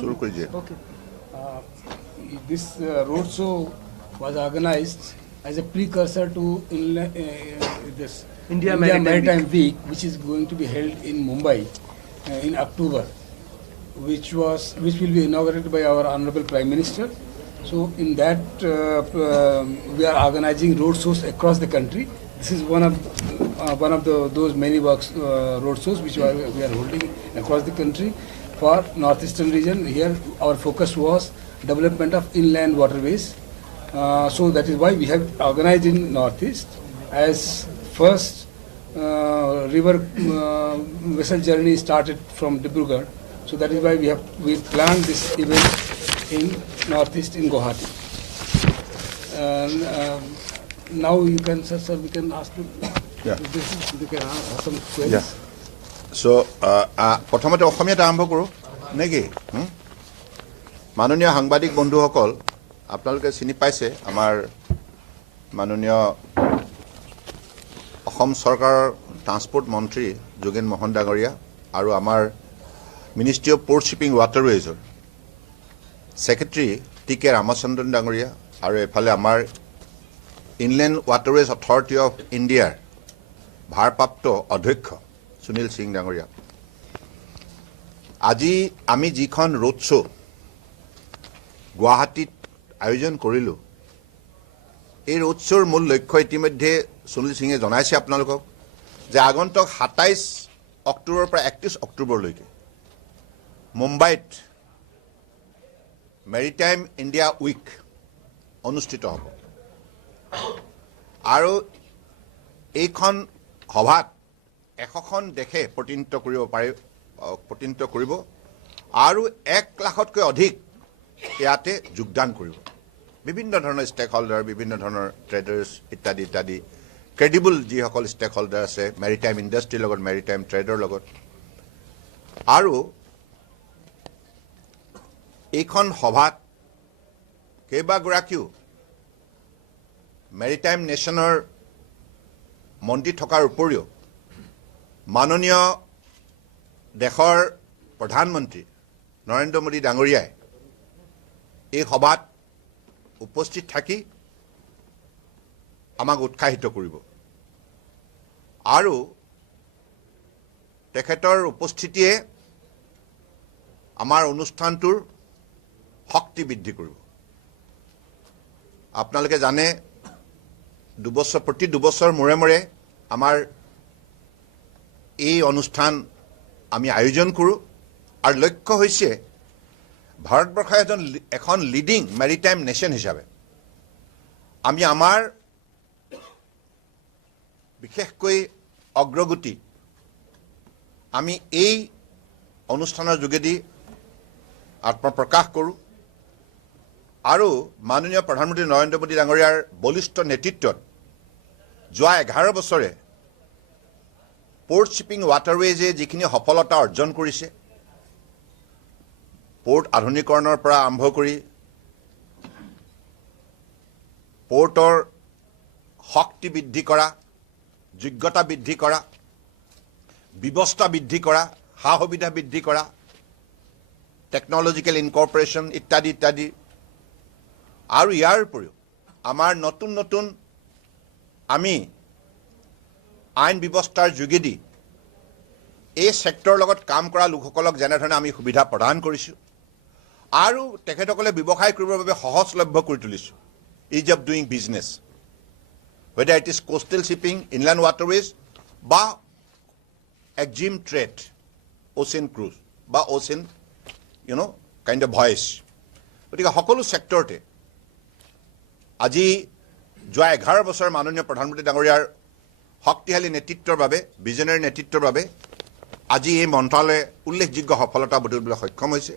शुरू कीजिए. Okay. This road show was organized as a precursor to this India Maritime Week, which is going to be held in Mumbai in October, which will be inaugurated by our Honorable Prime Minister. So in that we are organizing road shows across the country. This is one of those many road shows which we are holding across the country for northeastern region. Here our focus was development of inland waterways. So that is why we have organized in northeast as first river vessel journey started from Dibrugarh. So that is why we planned this event in northeast in Guwahati. Now you can, sir, we can ask you. Yeah. You can ask some questions. Yeah. So, প্ৰথমতে অসমীয়াত আৰম্ভ কৰোঁ নেকি? মাননীয় সাংবাদিক বন্ধুসকল, আপোনালোকে চিনি পাইছে আমাৰ মাননীয় অসম চৰকাৰৰ ট্ৰান্সপোৰ্ট মন্ত্ৰী যোগেন মোহন ডাঙৰীয়া আৰু আমাৰ মিনিষ্ট্ৰী অফ পোৰ্ট শ্বিপিং ৱাটাৰৱেজৰ ছেক্ৰেটাৰী টি কে ৰামচন্দ্ৰন ডাঙৰীয়া আৰু এফালে আমাৰ ইনলেণ্ড ৱাটাৰৱেজ অথৰিটি অফ ইণ্ডিয়াৰ ভাৰপ্ৰাপ্ত অধ্যক্ষ সুনীল সিং ডাঙৰীয়া, আজি আমি যিখন ৰোড শ্ব' গুৱাহাটীত আয়োজন কৰিলোঁ, এই ৰোড শ্ব'ৰ মূল লক্ষ্য ইতিমধ্যে সুনীল সিঙে জনাইছে আপোনালোকক যে আগন্তুক 27 অক্টোবৰৰ পৰা 31 অক্টোবৰলৈকে মুম্বাইত মেৰিটাইম ইণ্ডিয়া উইক অনুষ্ঠিত হ'ব আৰু এইখন সভাত 100খন দেশে প্ৰতিনিধিত্ব কৰিব আৰু 1 লাখতকৈ অধিক ইয়াতে যোগদান কৰিব। বিভিন্ন ধৰণৰ ষ্টেক হোল্ডাৰ, বিভিন্ন ধৰণৰ ট্ৰেডাৰ্ছ ইত্যাদি ইত্যাদি ক্ৰেডিবল যিসকল ষ্টেক হোল্ডাৰ আছে মেৰিটাইম ইণ্ডাষ্ট্ৰীৰ লগত, মেৰিটাইম ট্ৰেডৰ লগত। আৰু এইখন সভাত কেইবাগৰাকীও মেৰিটাইম নেশ্যনৰ মন্ত্ৰী থকাৰ উপৰিও মাননীয় দেশৰ প্ৰধানমন্ত্ৰী নৰেন্দ্ৰ মোদী ডাঙৰীয়াই এই সভাত উপস্থিত থাকি আমাক উৎসাহিত কৰিব আৰু তেখেতৰ উপস্থিতিয়ে আমাৰ অনুষ্ঠানটোৰ শক্তি বৃদ্ধি কৰিব। আপোনালোকে জানে প্ৰতি দুবছৰ মূৰে মূৰে আমাৰ এই অনুষ্ঠান আমি আয়োজন কৰোঁ আৰু লক্ষ্য হৈছে ভাৰতবৰ্ষ এখন লিডিং মেৰিটাইম নেশ্যন হিচাপে আমি আমাৰ বিশেষকৈ অগ্ৰগতি আমি এই অনুষ্ঠানৰ যোগেদি আত্মপ্ৰকাশ কৰোঁ আৰু মাননীয় প্ৰধানমন্ত্ৰী নৰেন্দ্ৰ মোদী ডাঙৰীয়াৰ বলিষ্ঠ নেতৃত্বত যোৱা 11 বছৰে পোৰ্ট শ্বিপিং ৱাটাৰৱেজে যিখিনি সফলতা অৰ্জন কৰিছে, পোৰ্ট আধুনিকৰণৰ পৰা আৰম্ভ কৰি পোৰ্টৰ শক্তি বৃদ্ধি কৰা, যোগ্যতা বৃদ্ধি কৰা, ব্যৱস্থা বৃদ্ধি কৰা, সা সুবিধা বৃদ্ধি কৰা, টেকনলজিকেল ইনকৰ্পৰেশ্যন ইত্যাদি ইত্যাদি আৰু ইয়াৰ উপৰিও আমাৰ নতুন নতুন আমি আইন ব্যৱস্থাৰ যোগেদি এই ছেক্টৰৰ লগত কাম কৰা লোকসকলক যেনেধৰণে আমি সুবিধা প্ৰদান কৰিছোঁ আৰু তেখেতসকলে ব্যৱসায় কৰিবৰ বাবে সহজলভ্য কৰি তুলিছোঁ। Ease of doing business, whether it is coastal shipping, inland waterways বা exim trade, ocean cruise বা ocean kind of voyage, গতিকে সকলো ছেক্টৰতে আজি যোৱা 11 বছৰ মাননীয় প্ৰধানমন্ত্ৰী ডাঙৰীয়াৰ শক্তিশালী নেতৃত্বৰ বাবে, ভিজনেৰী নেতৃত্বৰ বাবে আজি এই মন্ত্ৰালয়ে উল্লেখযোগ্য সফলতা বুটলিবলৈ সক্ষম হৈছে।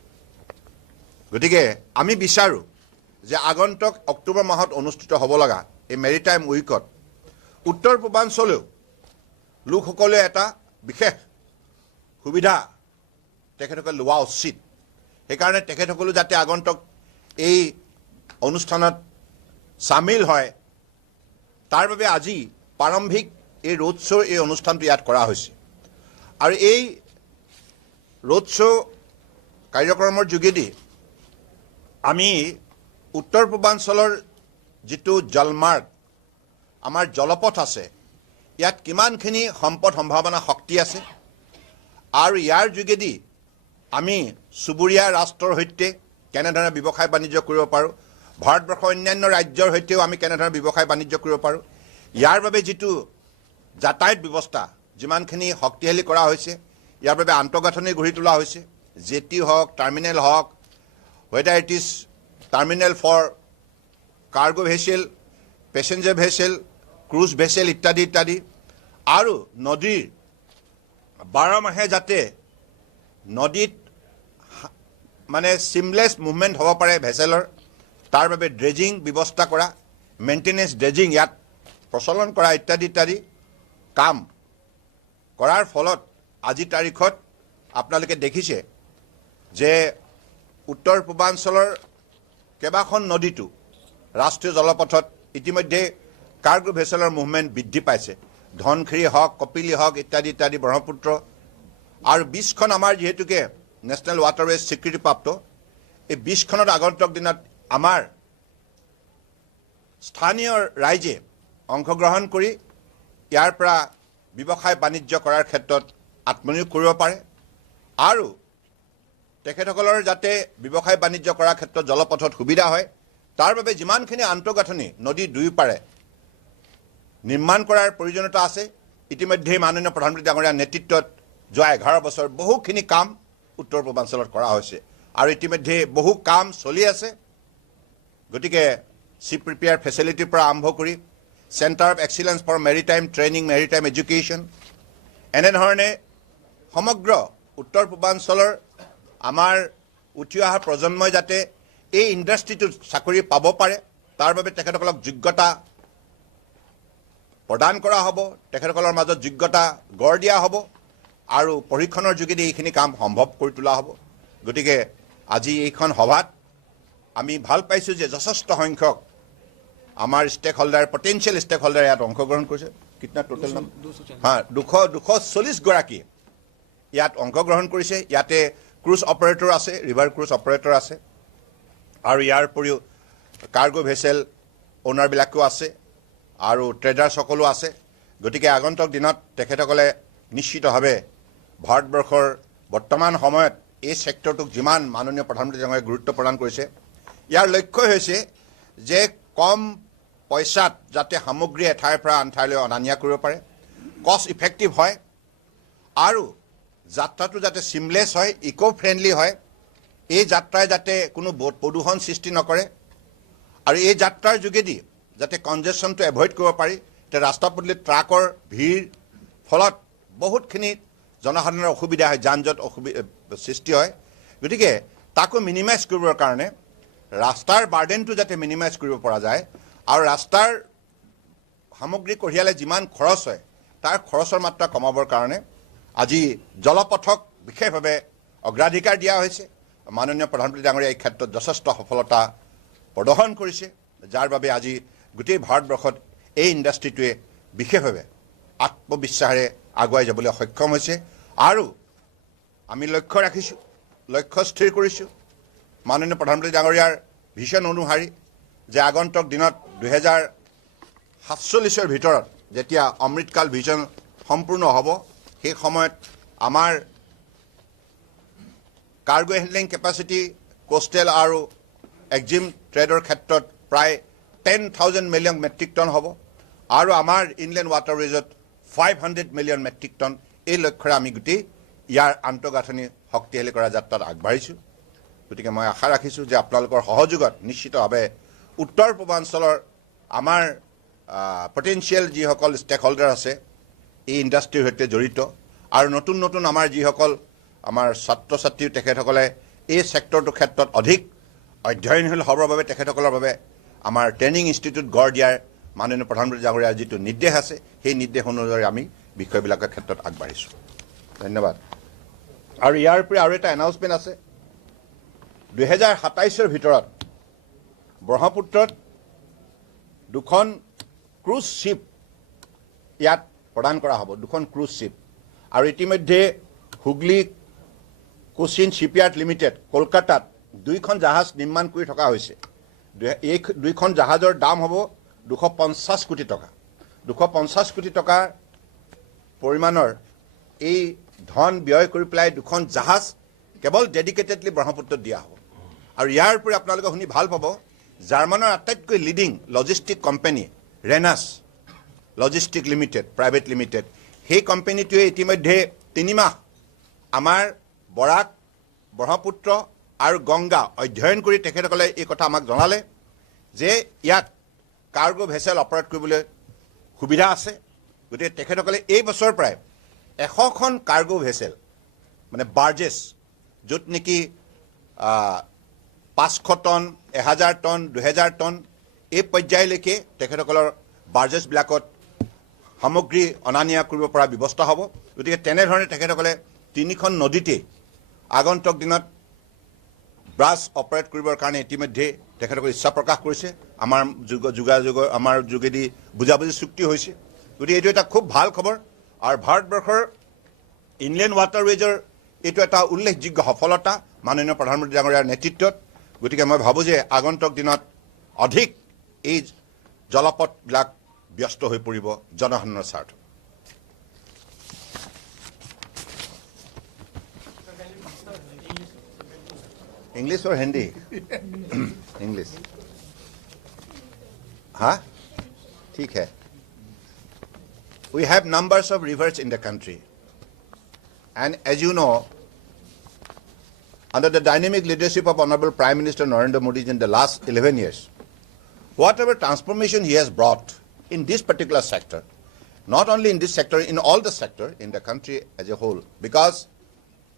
গতিকে আমি বিচাৰোঁ যে আগন্তুক অক্টোবৰ মাহত অনুষ্ঠিত হ'ব লগা এই মেৰিটাইম উইকত উত্তৰ পূৰ্বাঞ্চলেও লোকসকলে এটা বিশেষ সুবিধা তেখেতসকলে লোৱা উচিত। সেইকাৰণে তেখেতসকলো যাতে আগন্তুক এই অনুষ্ঠানত চামিল হয় তাৰ বাবে আজি প্ৰাৰম্ভিক এই ৰোড শ্ব' এই অনুষ্ঠানটো ইয়াত কৰা হৈছে আৰু এই ৰোড শ্ব' কাৰ্যক্ৰমৰ যোগেদি আমি উত্তৰ পূৰ্বাঞ্চলৰ যিটো জলমাৰ্গ আমাৰ জলপথ আছে ইয়াত কিমানখিনি সম্পদ সম্ভাৱনা শক্তি আছে আৰু ইয়াৰ যোগেদি আমি চুবুৰীয়া ৰাষ্ট্ৰৰ সৈতে কেনেধৰণে ব্যৱসায় বাণিজ্য কৰিব পাৰোঁ ভাৰতবৰ্ষৰ অন্যান্য ৰাজ্যৰ সৈতেও আমি কেনেধৰণে ব্যৱসায় বাণিজ্য কৰিব পাৰোঁ ইয়াৰ বাবে যিটো যাতায়াত ব্যৱস্থা যিমানখিনি শক্তিশালী কৰা হৈছে ইয়াৰ বাবে আন্তঃগাঁথনি গঢ়ি তোলা হৈছে জেটি হওক টাৰ্মিনেল হওক whether it is terminal for cargo vessel passenger vessel cruise vessel ইত্যাদি ইত্যাদি আৰু নদীৰ 12 মাহে যাতে নদীত মানে সিমলেছ মুভমেণ্ট হ'ব পাৰে ভেছেলৰ তাৰ বাবে ড্ৰেজিং ব্যৱস্থা কৰা মেইনটেনেন্স ড্ৰেজিং ইয়াত প্ৰচলন কৰা ইত্যাদি ইত্যাদি কাম কৰাৰ ফলত আজি তাৰিখত আপোনালোকে দেখিছে যে উত্তৰ পূৰ্বাঞ্চলৰ কেইবাখন নদীটো ৰাষ্ট্ৰীয় জলপথত ইতিমধ্যে কাৰ্গো ভেছেলৰ মুভমেণ্ট বৃদ্ধি পাইছে ধনশিৰি হওক কপিলি হওক ইত্যাদি ইত্যাদি ব্ৰহ্মপুত্ৰ আৰু 20খন আমাৰ যিহেতুকে নেশ্যনেল ৱাটাৰৱেজ স্বীকৃতিপ্ৰাপ্ত এই 20খনত আগন্তুক দিনত আমাৰ স্থানীয় ৰাইজে অংশগ্ৰহণ কৰি ইয়াৰ পৰা ব্যৱসায় বাণিজ্য কৰাৰ ক্ষেত্ৰত আত্মনিয়োগ কৰিব পাৰে আৰু তেখেতসকলৰ যাতে ব্যৱসায় বাণিজ্য কৰাৰ ক্ষেত্ৰত জলপথত সুবিধা হয় তাৰ বাবে যিমানখিনি আন্তঃগাঁথনি নদীৰ দুয়োপাৰে নিৰ্মাণ কৰাৰ প্ৰয়োজনীয়তা আছে ইতিমধ্যে মাননীয় প্ৰধানমন্ত্ৰী ডাঙৰীয়াৰ নেতৃত্বত যোৱা 11 বছৰ বহুখিনি কাম উত্তৰ পূৰ্বাঞ্চলত কৰা হৈছে আৰু ইতিমধ্যে বহু কাম চলি আছে গতিকে চিপ প্ৰিপেয়াৰ ফেচিলিটিৰ পৰা আৰম্ভ কৰি centre of excellence for maritime training maritime education এনেধৰণে সমগ্ৰ উত্তৰ পূৰ্বাঞ্চলৰ আমাৰ উঠি অহা প্ৰজন্মই যাতে এই ইণ্ডাষ্ট্ৰিটোত চাকৰি পাব পাৰে তাৰ বাবে তেখেতসকলক যোগ্যতা প্ৰদান কৰা হ'ব তেখেতসকলৰ মাজত যোগ্যতা গঢ় দিয়া হ'ব আৰু প্ৰশিক্ষণৰ যোগেদি এইখিনি কাম সম্ভৱ কৰি তোলা হ'ব গতিকে আজি এইখন সভাত আমি ভাল পাইছোঁ যে যথেষ্ট সংখ্যক আমাৰ stakeholder potential stakeholder ইয়াত অংশগ্ৰহণ কৰিছে কিতনা টোটেল নাম হ্যাঁ 240 গৰাকী ইয়াত অংশগ্ৰহণ কৰিছে ইয়াতে ক্ৰুজ অপাৰেটৰ আছে ৰিভাৰ ক্ৰুজ অপাৰেটৰ আছে আৰু ইয়াৰ উপৰিও কাৰ্গো ভেছেল ওনাৰবিলাকো আছে আৰু ট্ৰেডাৰ সকলো আছে গতিকে আগন্তুক দিনত তেখেতসকলে নিশ্চিতভাৱে ভাৰতবৰ্ষৰ বৰ্তমান সময়ত এই সেক্টৰটোক যিমান মাননীয় প্ৰধানমন্ত্ৰী ডাঙৰীয়াই গুৰুত্ব প্ৰদান কৰিছে ইয়াৰ লক্ষ্য হৈছে যে কম পইচাত যাতে সামগ্ৰী এঠাইৰ পৰা আন ঠাইলৈ অনা নিয়া কৰিব পাৰে কষ্ট ইফেক্টিভ হয় আৰু যাত্ৰাটো যাতে সিমলেছ হয় ইকো ফ্ৰেণ্ডলি হয় এই যাত্ৰাই যাতে কোনো প্ৰদূষণ সৃষ্টি নকৰে আৰু এই যাত্ৰাৰ যোগেদি যাতে কনজেশ্যনটো এভইড কৰিব পাৰি তে ৰাস্তা পদূলিত ট্ৰাকৰ ভিৰ ফলত বহুতখিনি জনসাধাৰণৰ অসুবিধা হয় যানজঁট সৃষ্টি হয় গতিকে তাকো মিনিমাইজ কৰিবৰ কাৰণে ৰাস্তাৰ বাৰ্ডেনটো যাতে মিনিমাইজ কৰিব পৰা যায় আৰু ৰাস্তাৰ সামগ্ৰী কঢ়িয়ালে যিমান খৰচ হয় তাৰ খৰচৰ মাত্ৰা কমাবৰ কাৰণে আজি জলপথক বিশেষভাৱে অগ্ৰাধিকাৰ দিয়া হৈছে মাননীয় প্ৰধানমন্ত্ৰী ডাঙৰীয়াই এই ক্ষেত্ৰত যথেষ্ট সফলতা প্ৰদৰ্শন কৰিছে যাৰ বাবে আজি গোটেই ভাৰতবৰ্ষত এই ইণ্ডাষ্ট্ৰিটোৱে বিশেষভাৱে আত্মবিশ্বাসেৰে আগুৱাই যাবলৈ সক্ষম হৈছে আৰু আমি লক্ষ্য ৰাখিছোঁ লক্ষ্য স্থিৰ কৰিছোঁ মাননীয় প্ৰধানমন্ত্ৰী ডাঙৰীয়াৰ ভিছন অনুসৰি যে আগন্তুক দিনত 2047 ভিতৰত যেতিয়া অমৃতকাল ভিছন সম্পূৰ্ণ হ'ব সেই সময়ত আমাৰ কাৰ্গো হেণ্ডলিং কেপাচিটি কোষ্টেল আৰু এক্সিম ট্ৰেডৰ ক্ষেত্ৰত প্ৰায় 10,000 মিলিয়ন মেট্ৰিক টন হ'ব আৰু আমাৰ ইনলেণ্ড ৱাটাৰৱেজত 500 মিলিয়ন মেট্ৰিক টন এই লক্ষ্যৰে আমি গোটেই ইয়াৰ আন্তঃগাঁথনি শক্তিশালী কৰা যাত্ৰাত আগবাঢ়িছোঁ গতিকে মই আশা ৰাখিছোঁ যে আপোনালোকৰ সহযোগত নিশ্চিতভাৱে উত্তৰ পূৰ্বাঞ্চলৰ আমাৰ পটেনচিয়েল যিসকল ষ্টেক হোল্ডাৰ আছে এই ইণ্ডাষ্ট্ৰিৰ সৈতে জড়িত আৰু নতুন নতুন আমাৰ যিসকল আমাৰ ছাত্ৰ ছাত্ৰী তেখেতসকলে এই ছেক্টৰটোৰ ক্ষেত্ৰত অধিক অধ্যয়নশীল হ'বৰ বাবে তেখেতসকলৰ বাবে আমাৰ ট্ৰেইনিং ইনষ্টিটিউট গঢ় দিয়াৰ মাননীয় প্ৰধানমন্ত্ৰী ডাঙৰীয়াৰ যিটো নিৰ্দেশ আছে সেই নিৰ্দেশ অনুযায়ী আমি বিষয়বিলাকৰ ক্ষেত্ৰত আগবাঢ়িছোঁ ধন্যবাদ আৰু ইয়াৰ উপৰি আৰু এটা এনাউন্সমেণ্ট আছে 2027 ভিতৰত ব্ৰহ্মপুত্ৰত দুখন ক্ৰুজ শ্বিপ ইয়াত প্ৰদান কৰা হ'ব দুখন ক্ৰুজ শ্বিপ আৰু ইতিমধ্যে হুগলী কোচিন শিপয়াৰ্ড লিমিটেড কলকাতাত 2খন জাহাজ নিৰ্মাণ কৰি থকা হৈছে এই 2খন জাহাজৰ দাম হ'ব 250 কোটি টকা 250 কোটি টকাৰ পৰিমাণৰ এই ধন ব্যয় কৰি পেলাই 2খন জাহাজ কেৱল ডেডিকেটেডলি ব্ৰহ্মপুত্ৰত দিয়া হ'ব আৰু ইয়াৰ উপৰি আপোনালোকে শুনি ভাল পাব জাৰ্মানৰ আটাইতকৈ leading logistic company Rhenus logistic limited private limited সেই কোম্পানীটোৱে ইতিমধ্যে 3 মাহ আমাৰ বৰাক ব্ৰহ্মপুত্ৰ আৰু গংগা অধ্যয়ন কৰি তেখেতসকলে এই কথা আমাক জনালে যে ইয়াত কাৰ্গো ভেছেল অপাৰেট কৰিবলৈ সুবিধা আছে গতিকে তেখেতসকলে এই বছৰ প্ৰায় 100খন কাৰ্গো ভেছেল মানে বাৰ্জেছ য'ত নেকি 500 টন 1000 টন 2000 টন এই পৰ্যায়লৈকে তেখেতসকলৰ বাৰ্জেছবিলাকত সামগ্ৰী অনা নিয়া কৰিব পৰা ব্যৱস্থা হ'ব গতিকে তেনেধৰণে তেখেতসকলে 3খন নদীতে আগন্তুক দিনত ব্ৰাছ অপাৰেট কৰিবৰ কাৰণে ইতিমধ্যে তেখেতসকলে ইচ্ছা প্ৰকাশ কৰিছে আমাৰ আমাৰ যোগেদি বুজাবুজি চুক্তি হৈছে গতিকে এইটো এটা খুব ভাল খবৰ আৰু ভাৰতবৰ্ষৰ ইনলেণ্ড ৱাটাৰৱেজৰ এইটো এটা উল্লেখযোগ্য সফলতা মাননীয় প্ৰধানমন্ত্ৰী ডাঙৰীয়াৰ নেতৃত্বত গতিকে মই ভাবোঁ যে আগন্তুক দিনত অধিক এই জলপথবিলাক ব্যস্ত হৈ পৰিব জনসাধাৰণৰ স্বাৰ্থ इंग्लिश और हिंदी इंग्लिश हाँ ठीक है we have numbers of rivers in the country and as you know under the dynamic leadership of Honorable Prime Minister Narendra Modi in the last 11 years whatever transformation he has brought in this particular sector not only in this sector in all the sector in the country as a whole because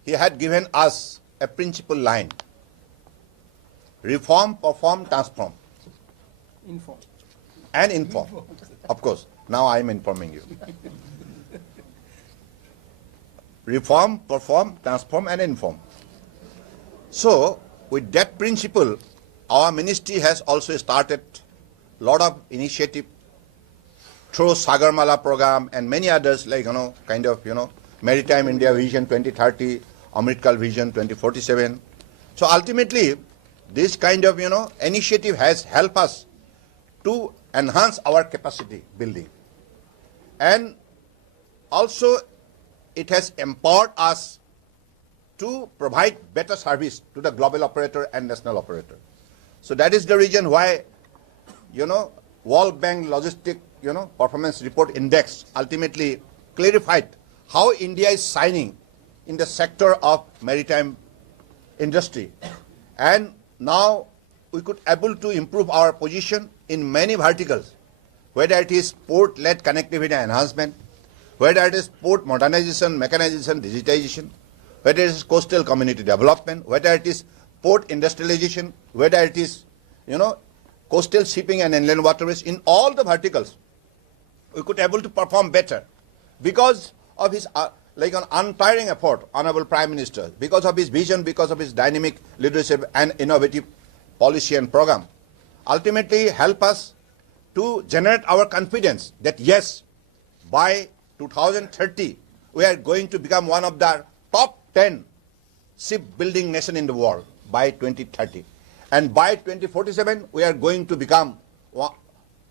he had given us a principal line reform, perform, transform. Inform. And inform. Of course. Now I am informing you. Reform, perform, transform, and inform. So, with that principle, our ministry has also started a lot of initiative through Sagarmala program and many others like, kind of, Maritime India Vision 2030, Amritkal Vision 2047. So, ultimately, this kind of, initiative has helped us to enhance our capacity building. And also, it has empowered us to provide better service to the global operator and national operator. So that is the reason why, World Bank Logistic, Performance Report Index ultimately clarified how India is signing in the sector of maritime industry. And now we could able to improve our position in many verticals, whether it is port-led connectivity enhancement, whether it is port modernization, mechanization, digitization, whether it is coastal community development, whether it is port industrialization, whether it is, coastal shipping and inland waterways. In all the verticals, we could able to perform better because of his like an untiring effort, Honorable Prime Minister, because of his vision, because of his dynamic leadership and innovative policy and program, ultimately help us to generate our confidence that yes, by 2030, we are going to become one of the top 10 shipbuilding nation in the world by 2030. And by 2047, we are going to become one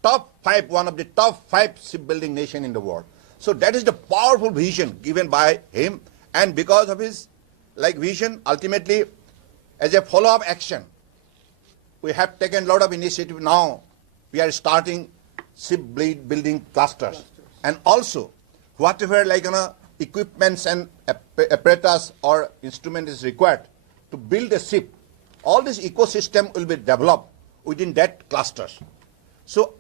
of the top 5 shipbuilding nation in the world. So that is the powerful vision given by him, and because of his vision, ultimately, as a follow-up action, we have taken a lot of initiative. Now we are starting shipbuilding clusters, and also whatever equipments and apparatus or instrument is required to build a ship, all this ecosystem will be developed within that clusters. So,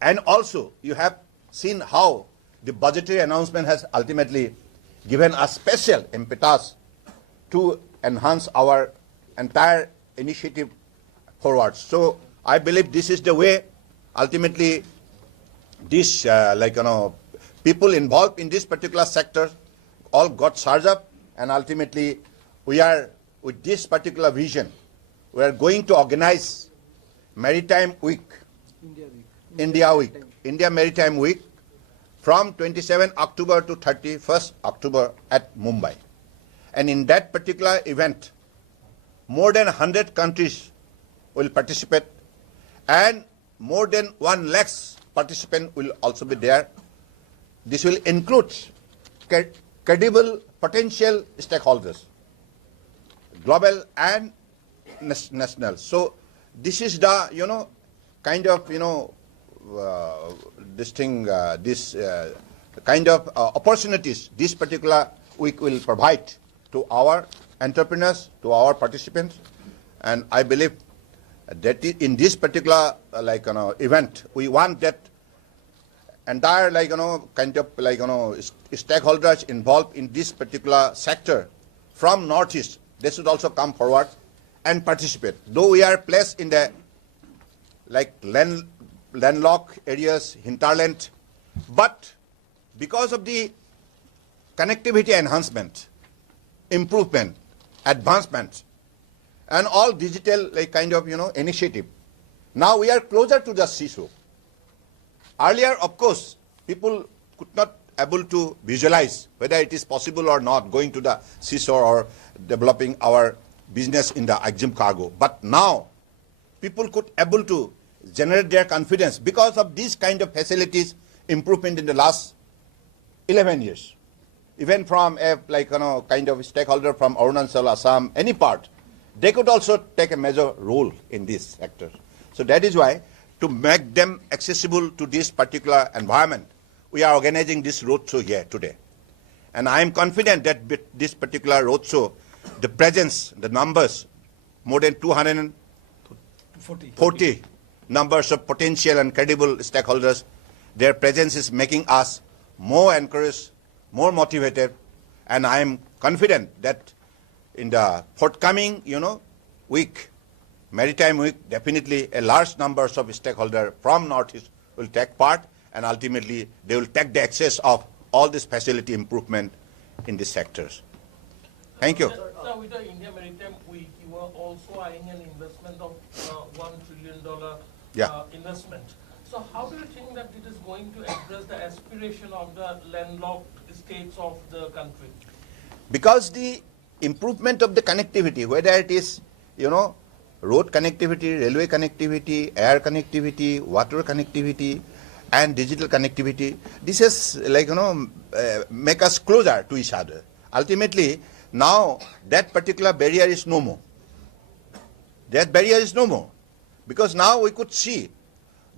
and also you have seen how the budgetary announcement has ultimately given a special impetus to enhance our entire initiative forward. So I believe this is the way ultimately this people involved in this particular sector all got charged up, and ultimately we are with this particular vision we are going to organize Maritime Week, India Maritime Week from 27 October to 31st October at Mumbai. And in that particular event, more than 100 countries will participate, and more than 1 lakh participants will also be there. This will include credible potential stakeholders, global and national. So this is the, kind of, this kind of opportunities this particular week will provide to our entrepreneurs, to our participants. And I believe that in this particular event, we want that entire stakeholders involved in this particular sector from Northeast, they should also come forward and participate. Though we are placed in the landlocked areas, hinterland, but because of the connectivity enhancement, improvement, advancement, and all digital initiative, now we are closer to the seashore. Earlier, of course, people could not able to visualize whether it is possible or not going to the seashore or developing our business in the exim cargo. But now, people could able to generate their confidence because of these kind of facilities improvement in the last 11 years. Even from a kind of stakeholder from Arunachal, Assam, any part, they could also take a major role in this sector. So that is why, to make them accessible to this particular environment, we are organizing this roadshow here today. And I am confident that with this particular roadshow, the presence, the numbers, more than 240 numbers of potential and credible stakeholders, their presence is making us more encouraged, more motivated, and I am confident that in the forthcoming, week, Maritime Week, definitely a large numbers of stakeholders from Northeast will take part, and ultimately they will take the access of all this facility improvement in these sectors. Thank you. Sir, with the India Maritime Week, you were also eyeing an investment of $1 trillion investment. So how do you think that it is going to address the aspiration of the landlocked states of the country? Because the improvement of the connectivity, whether it is, road connectivity, railway connectivity, air connectivity, water connectivity, and digital connectivity, this is make us closer to each other. Ultimately, now that particular barrier is no more. That barrier is no more. Because now we could see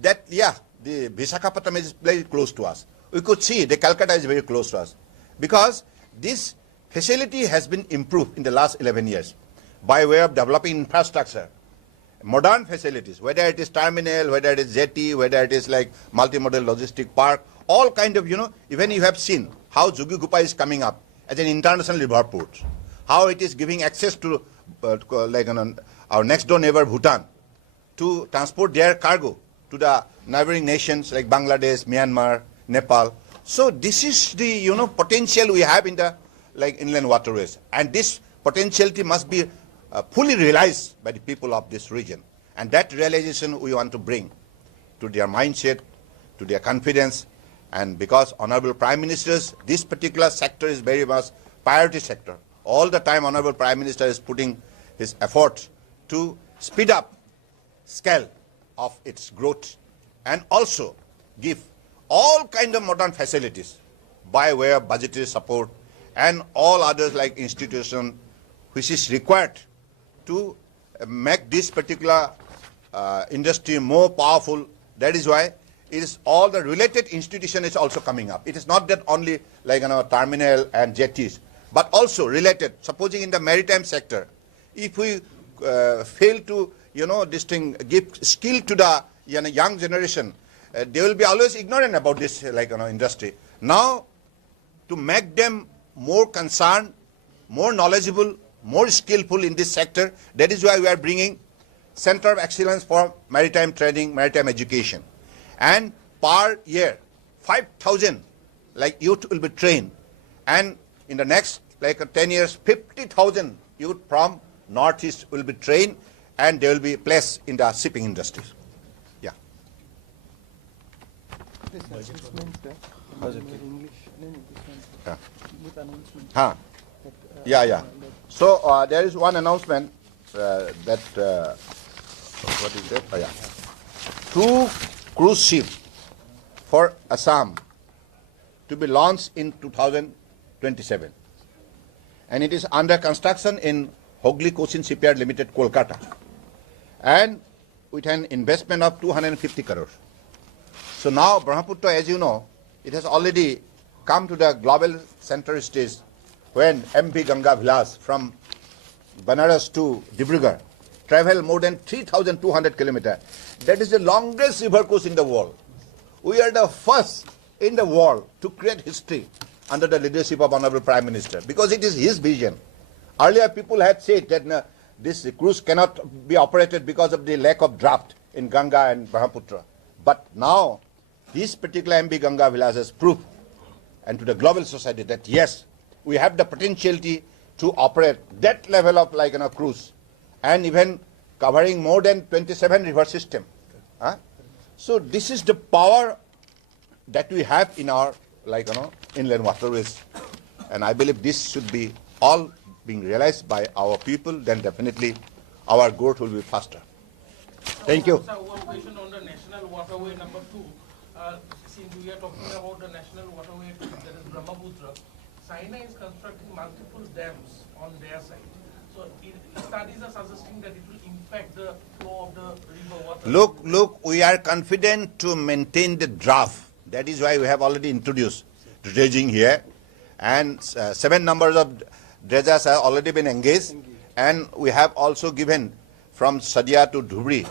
that, the Visakhapatnam is very close to us. We could see the Calcutta is very close to us. Because this facility has been improved in the last 11 years by way of developing infrastructure, modern facilities, whether it is terminal, whether it is jetty, whether it is multimodal logistic park, all kind of, even you have seen how Jugi-Gupa is coming up as an international river port, how it is giving access to our next door neighbor Bhutan to transport their cargo to the neighboring nations like Bangladesh, Myanmar, Nepal. So this is the potential we have in the inland waterways, and this potentiality must be fully realized by the people of this region, and that realization we want to bring to their mindset, to their confidence. And because Honorable Prime Ministers, this particular sector is very much priority sector. All the time Honorable Prime Minister is putting his effort to speed up scale of its growth and also give all kind of modern facilities by way of budgetary support and all others like institution which is required to make this particular industry more powerful. That is why it is all the related institution is also coming up. It is not that only terminal and jetties, but also related. Supposing in the maritime sector, if we fail to give skill to the young generation, they will be always ignorant about this industry. Now, to make them more concerned, more knowledgeable, more skillful in this sector, that is why we are bringing Center of Excellence for Maritime Training, Maritime Education. And per year, 5,000 youth will be trained. And in the next 10 years, 50,000 youth from Northeast will be trained, and they will be placed in the shipping industries. Yeah. This announcement, English, Yeah. with announcement. Yeah. So there is one announcement that what is that? Oh, yeah. 2 cruise ships for Assam to be launched in 2027, and it is under construction in Hogli Cochin Shipyard Limited, Kolkata, and with an investment of 250 crores. So now Brahmaputra, as you know, it has already come to the global center stage when MV Ganga Vilas from Banaras to Dibrugarh travel more than 3,200 kilometers. That is the longest river cruise in the world. We are the first in the world to create history under the leadership of Honorable Prime Minister, because it is his vision. Earlier people had said that this cruise cannot be operated because of the lack of draft in Ganga and Brahmaputra. But now this particular MV Ganga Vilas has proved and to the global society that yes, we have the potentiality to operate that level of cruise, and even covering more than 27 river system. So this is the power that we have in our inland waterways, and I believe this should be all being realized by our people. Then definitely our growth will be faster. Thank you. Sir, one question on the national waterway number 2. Since we are talking about the national waterway, that is Brahmaputra, China is constructing multiple dams on their side. So studies are suggesting that it will impact the flow of the river water. Look, we are confident to maintain the draft. That is why we have already introduced dredging here, and 7 numbers of dredgers have already been engaged, and we have also given from Sadia to Dhubri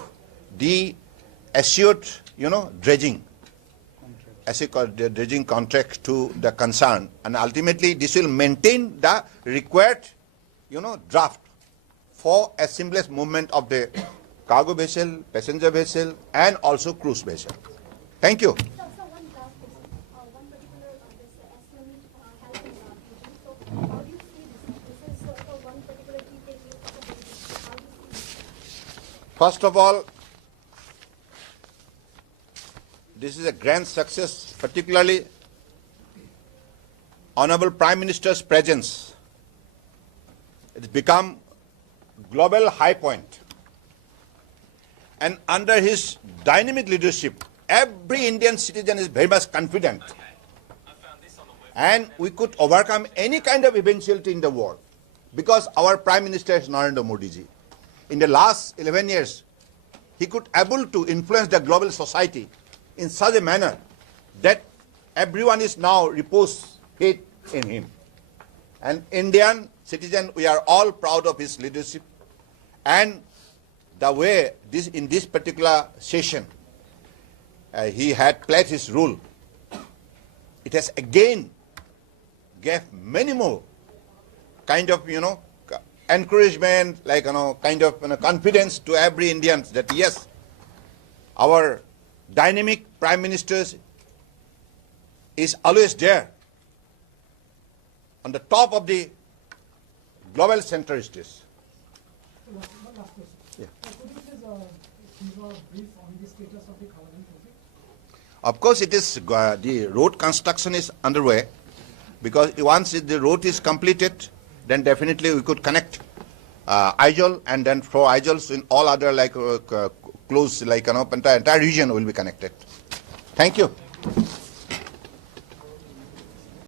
the assured, dredging. The dredging contract to the concern, and ultimately this will maintain the required draft for a seamless movement of the cargo vessel, passenger vessel, and also cruise vessel. Thank you. So one last question. One particular this Islamic health and so how do you see this? This is one particular key takeaway of the meeting. How do you see this? First of all, this is a grand success, particularly Honorable Prime Minister's presence. It's become global high point. And under his dynamic leadership, every Indian citizen is very much confident. And we could overcome any kind of eventuality in the world, because our Prime Minister is Narendra Modi ji. In the last 11 years, he could able to influence the global society in such a manner that everyone is now repose faith in him. And Indian citizen, we are all proud of his leadership and the way in this particular session he had played his role. It has again gave many more kind of encouragement, kind of confidence to every Indian that yes, our dynamic Prime Minister is always there on the top of the global center stage. One last question. Yeah. Could you please give a brief on the status of the Kavalan project? Of course, it is the road construction is underway, because once the road is completed, then definitely we could connect Aizol, and then for Aizols in all other close entire region will be connected. Thank you.